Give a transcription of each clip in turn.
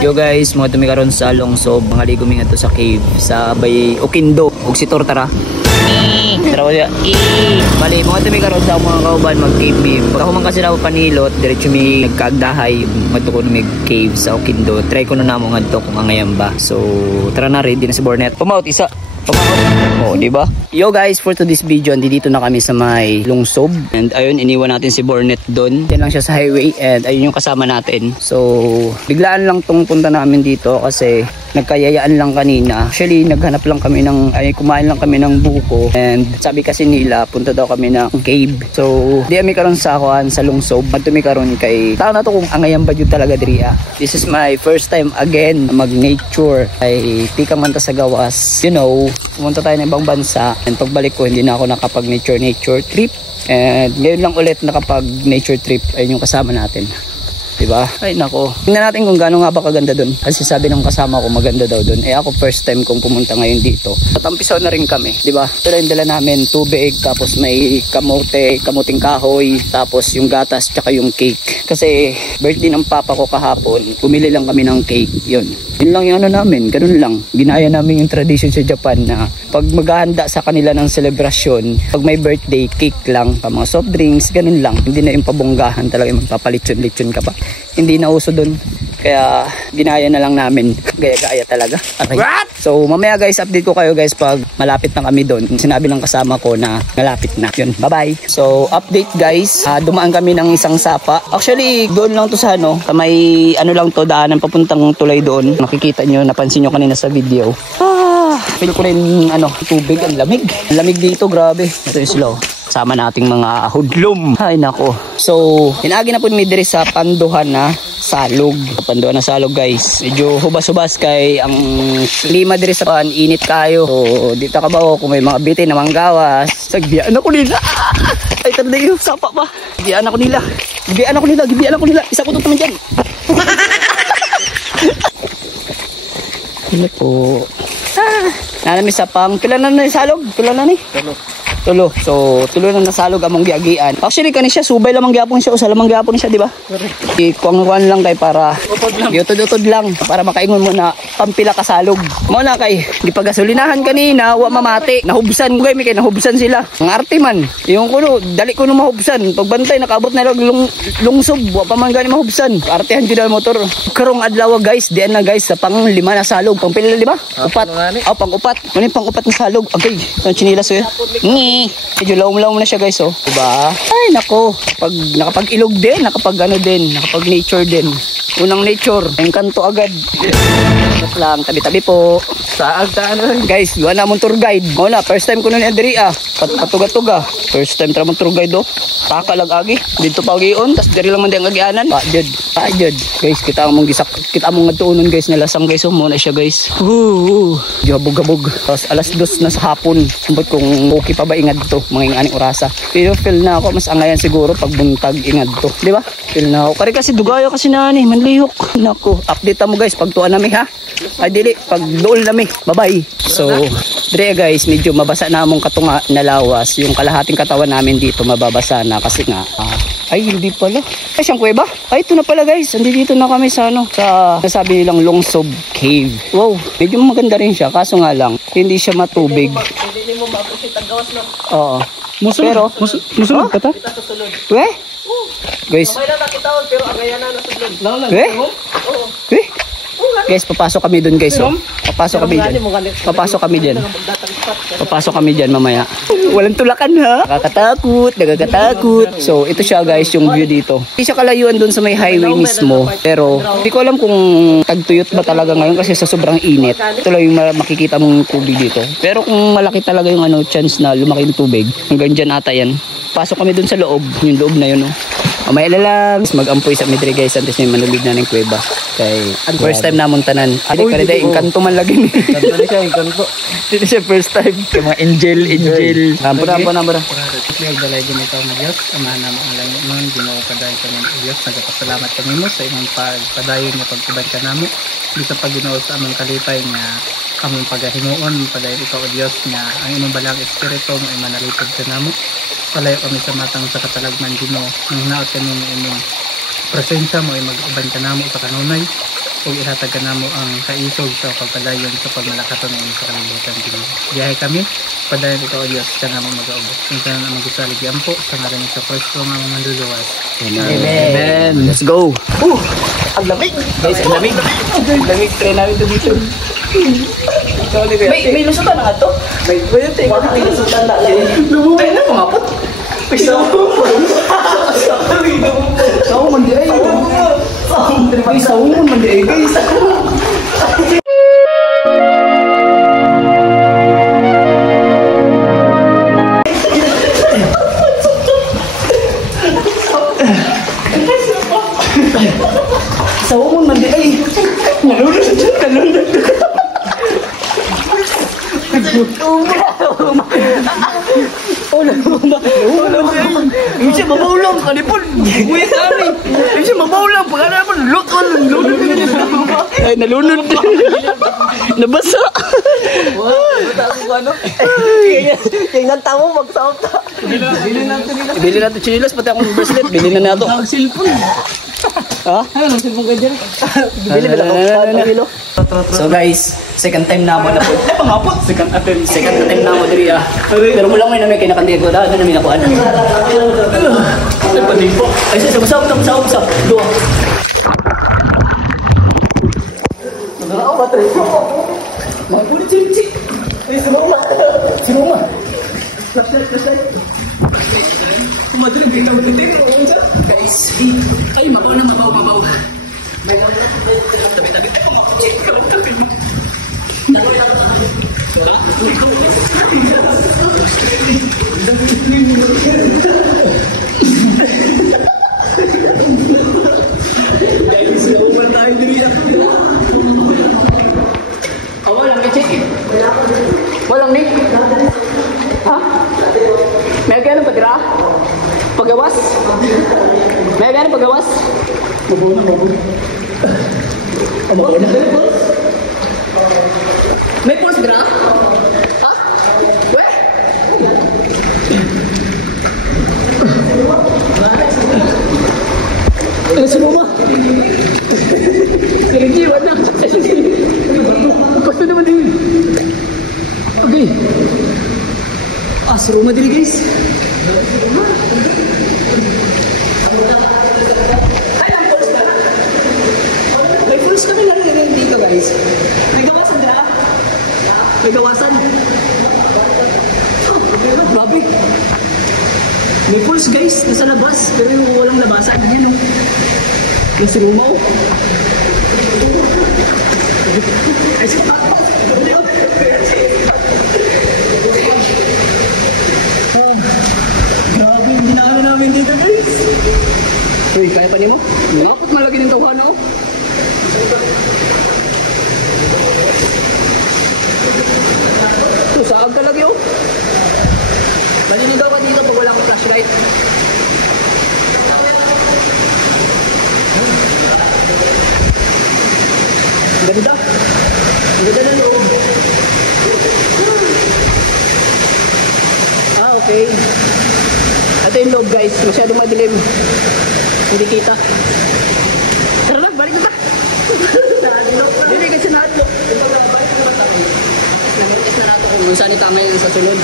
Yo guys, mga tumi karon sa Lungsod, mga ligo mi ngadto sa cave sa Bay Oquindo ug si Tortara. Tara wala. Bali, mga tumi karon sa mga kauban mag-cave mi. Pag ako man kasi na panilot, diretso mi nagkaagdahay ngadto ko mi cave sa Oquindo. Try ko na namo ngadto kung angayam ba. So, tara na ready na si Bornet. Pumaut isa. Oh, di ba? Yo guys, for today's video, dito na kami sa may Lungsod. And ayun, iniwan natin si Bornet doon. Yan lang siya sa highway and ayun yung kasama natin. So, biglaan lang tong punta namin dito kasi nagkayayaan lang kanina. Actually, naghanap lang kami kumain lang kami ng buko. And sabi kasi nila, punta daw kami ng cave. So, di kami karon sa akuan sa Lungsod. Magtumi karon kay tao na to kung angayang ba yun talaga diriya. This is my first time again mag-nature. Ay, tika man ta sa gawas. You know, pumunta tayo ng ibang bansa and pagbalik ko hindi na ako nakapag-nature trip. And ngayon lang ulit nakapag-nature trip. Ayun yung kasama natin. Diba? Ay nako. Tingnan natin kung gaano nga ba kaganda doon. Kasi sabi ng kasama ko maganda daw doon. Eh ako first time kong pumunta ngayon dito. Tatampisaw na rin kami. Diba? Ito lang yung dala namin. Tubig. Tapos may kamuting kahoy. Tapos yung gatas tsaka yung cake. Kasi birthday ng papa ko kahapon. Bumili lang kami ng cake. Yun. Yun lang yung ano namin. Ganun lang. Ginaya namin yung tradition sa Japan na pag maghahanda sa kanila ng selebrasyon, pag may birthday, cake lang. Mga soft drinks, ganun lang. Hindi na yung pabonggahan talaga. Magpapalitsyon-litsyon ka pa. Hindi na uso dun. Kaya ginaya na lang namin. Gaya-gaya talaga. What? So mamaya guys, update ko kayo guys pag malapit na kami doon. Sinabi ng kasama ko na malapit na. Yun, bye-bye. So update guys, dumaan kami ng isang sapa. Actually, doon lang to sa may lang to, daanan papuntang tulay doon. Makikita nyo, napansin nyo kanina sa video. Feel ko rin tubig, ang lamig. Ang lamig dito, grabe. Ito yung slow. Sama nating mga hudlom. Ay nako. So, hinagi na po mi diri sa Panduhan na Salog. Panduhan na Salog guys. Medyo hubas-hubas kay ang klima diri sa init kayo. So, dito ka ba kung may mga bitin na manggawas. Sagbian ako nila. Ay tanda yung sapa pa. Gibian ako nila. Isa ko naman dyan. Ano po? Nanami sa pang. Tulan na ni Salog. Tulan na ni. Tulo. So, tulo na nasalog among giagian. Actually, kani siya, subay lamang gyapon siya. Usa lamang gyapon siya, di ba? Ikuang-kuan lang kay para utod-utod lang. Para makaingon mo na pampila kasalog. Mo na kay, gipagasolinahan kanina, wa mamati. Nahubsan ko kay, may kay nahubsan sila. Ang arte man. Yung kuno, dali ko nung mahubsan. Pagbantay, nakaabot na lang lungsog. Wa pa man gani mahubsan. Artehan dyan ang motor. Karong adlaw guys, diyan na guys, sa pang 5 na salog. Pang pila, di ba? Upat. Pang upat. Ano yung pang upat na salog? Okay. Ang chinilas ko yun. Medyo laom-laom na siya guys, oh. Diba? Ay nako, nakapag-ilog din, nakapag-nature din. Unang nature, engkanto agad. Tapos lang, tabi-tabi po. Guys, wala na mong tour guide. Wala, first time ko nun Andri patuga-tuga. First time tara mong tour guide, oh. Pakalag agi, dito pa agion, tas diri lang man di ang agianan. Paadjud. Guys, kita mong ngadtuonon guys, nalasang guys, oh. Muna siya guys. Gabog-gabog. Tapos alas 2 na sa hapon. Sumbot kung okay pa ba ingad to, mga ingani orasa. Pero feel na ako mas angayan siguro pag buntag ingad to, di ba? Feel na ako. Kari kasi dugayo kasi nani, manlihok. Nako, update mo guys pag tuwa nami ha. Ay dili, pag dool nami. Bye-bye. So, dire guys, medyo mabasa na among katunga na lawas. Yung kalahating katawan namin dito mababasa na kasi nga ay hindi pala. Ay siyang kuweba. Ay ito na pala guys. Dito na kami sa sa nasabi nilang Lungsod Cave. Wow, medyo maganda rin siya kaso nga lang hindi siya matubig. Hindi mo ma-appreciate ang gawas no. Oo. Musulod ka ta? We? Guys. May na nakita pero agayana na susulod. We? Oo. We? Guys, papasok kami dun guys. Oh. Papasok kami dyan mamaya. Walang tulakan ha. Nakakatakot. So, ito siya guys, yung view dito. Hindi siya kalayuan dun sa may highway mismo. Pero, hindi ko alam kung tagtuyot ba talaga ngayon kasi sa sobrang init. Ito lang yung makikita mong tubig dito. Pero kung malaki talaga yung chance na lumaki yung tubig, hanggang dyan ata yan. Pasok kami dun sa loob. Yung loob na yun. May alalang. Mag-ampoy sa midri guys. Antes may manubig na ng kuweba. Kay first time namon tanan. Adi ka rin engkanto man lagi ni. Engkanto ni siya, engkanto. Dito siya first time. Mga angel. Nampura. Nagdalay din ikaw na Diyos. Amahan naman ang langit nun. Ginoo padayon kami ng Diyos. Nagpasalamat kami mo sa imong pagpadayon na pagtubad ka namo. Dito pag Ginoo sa among kalipay nga among pagahimuon. Padayon ikaw o Diyos nga ang imong balang espiritu mo ay manalipod ka namo. Palayo kami sa matang sa katalagman Ginoo. Nang hinaot kami ng imong presensya mo ay mag-uban ka namo sa kanunay. ug ihatag kanamo ang kaisog sa pagpadayon sa pagmalakaton ng sa kalibutan Ginoo. Biyahe kami padayon ikaw Dios sa namang mag-aubos. Unsa na magusali giampo sa ngalan sa Kristo nga manluluwas. Amen. Let's go. Ang lamig. Guys, ang lamig. Ang lamig. Try namin ito dito. May lusutan na nga to? May lusutan na lang. Lumubay na pumapot. Isa ako. Isa ako mandi ay. Isa ako mandi ay guys. Sa umon mandi ay nalunod. Bisa mabaulang kanipon. Buya kami. Bisa mabaulang pagana mo luton. Ay nalunod. Nabasa. Kaya nga tao magsaot. Bili natin chinilas pati akong bracelet. Bili na nato. Ang cellphone. Ha? Ano cellphone ka dyan? Bili ba lang? So guys, second time na mo na po. Ay pangapot. Second time na mo diri ah. Pero mo lang may namin kinakandiyan ko. Ano namin ako ano. Ay panipo. Ay sa Dua. Nagaraw ba tayo? Magpulit cik. Ay sinuma. Flashlight. Kumadali bitaw dito. Guys, ay mabaw. Tabi. Walang nih. Hah? May gano'n pagkira? Pagawas? May gano'n pagawas? Mabaw na. May pulse gra? Ha? Weh? Ano sa mama? Kirijiwan na. Gusto naman din. Okay. Serumah diri guys. May pulse kami lang dito guys. May gawasan na. May gawasan. Grabe. May pulse guys. Nasa labas. Pero yung walang labasan. Yan. Yung sirumaw. Ay, grabe yung ginagawa namin dito guys. Uy, kaya pa niyo mo? Bakit malagi ng tawhana oh? Ito, saag talaga oh. Maliligaw ka dito pag wala kang flashlight. Ganda. Ganda na loob. Okay. Ito yung loob guys. Masyadong madilim. Hindi kita. Tara lang, balik na ba? Hindi kasi natin mo. Namitis na natin kung saan itangay sa sulod.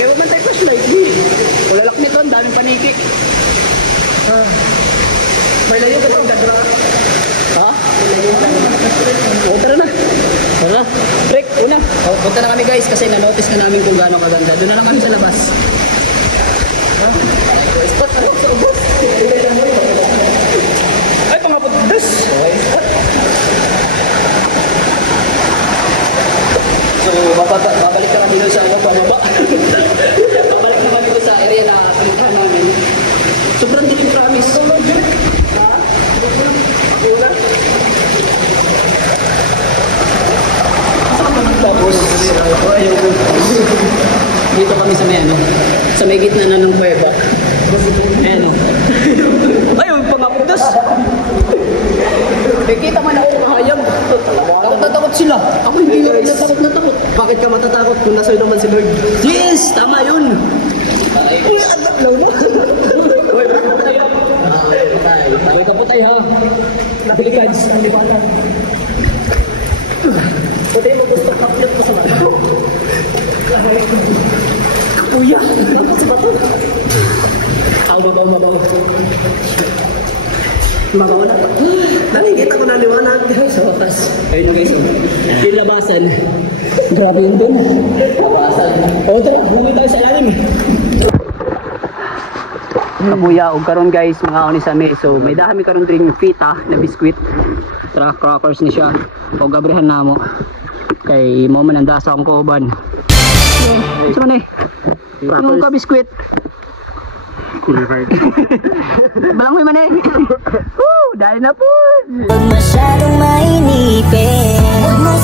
Kaya wag man tayo flashlight. Wala lak nito. Ang daming paniki. May layo ka itong gadra. Ha? O, tara na. Tara. Break, una. O, punta na kami guys kasi na-notice na namin kung gaano kaganda. Doon na lang kami sa labas. Ha? Spot na rin sa ubos. Ay, pangapuntas. Spot. So, babalik na kami doon sa pababa. Babalik na kami doon sa area na pinuntahan namin. Sobrang dilim promise. Tapos, dito kami sa may ano, sa may gitna na ng kuweba. Ayan o. Ayun, pangapuntas. Kita man ako mahayag. Takot sila. Ako hindi natakot. Bakit ka matatakot kung nasa naman si Lord? Yes! Tama yun! Uy, anak lang mo. Uy, patay. Patay ha. Napilipads. Ang libatan. Patay mo gusto kaplit ko sa bato. Kuya, dapat sa bato. Mabaw. Mabaw na. Nakikita ko na liwanag. Sa watas. Ayun guys. Yung labasan. Grabe yun dun. Labasan. O tara, bumili tayo sa ilalim. Kabuya og karon guys mga oni sa me. So may dami karon dring fita na biskwit. Tara crackers ni siya. O gabrihan namo. Kay mo man ang dasa akong kauban. So ni. Yung ka biskwit. Balang may manay. Dahil na po. Huwag masyadong mainipin. Huwag mo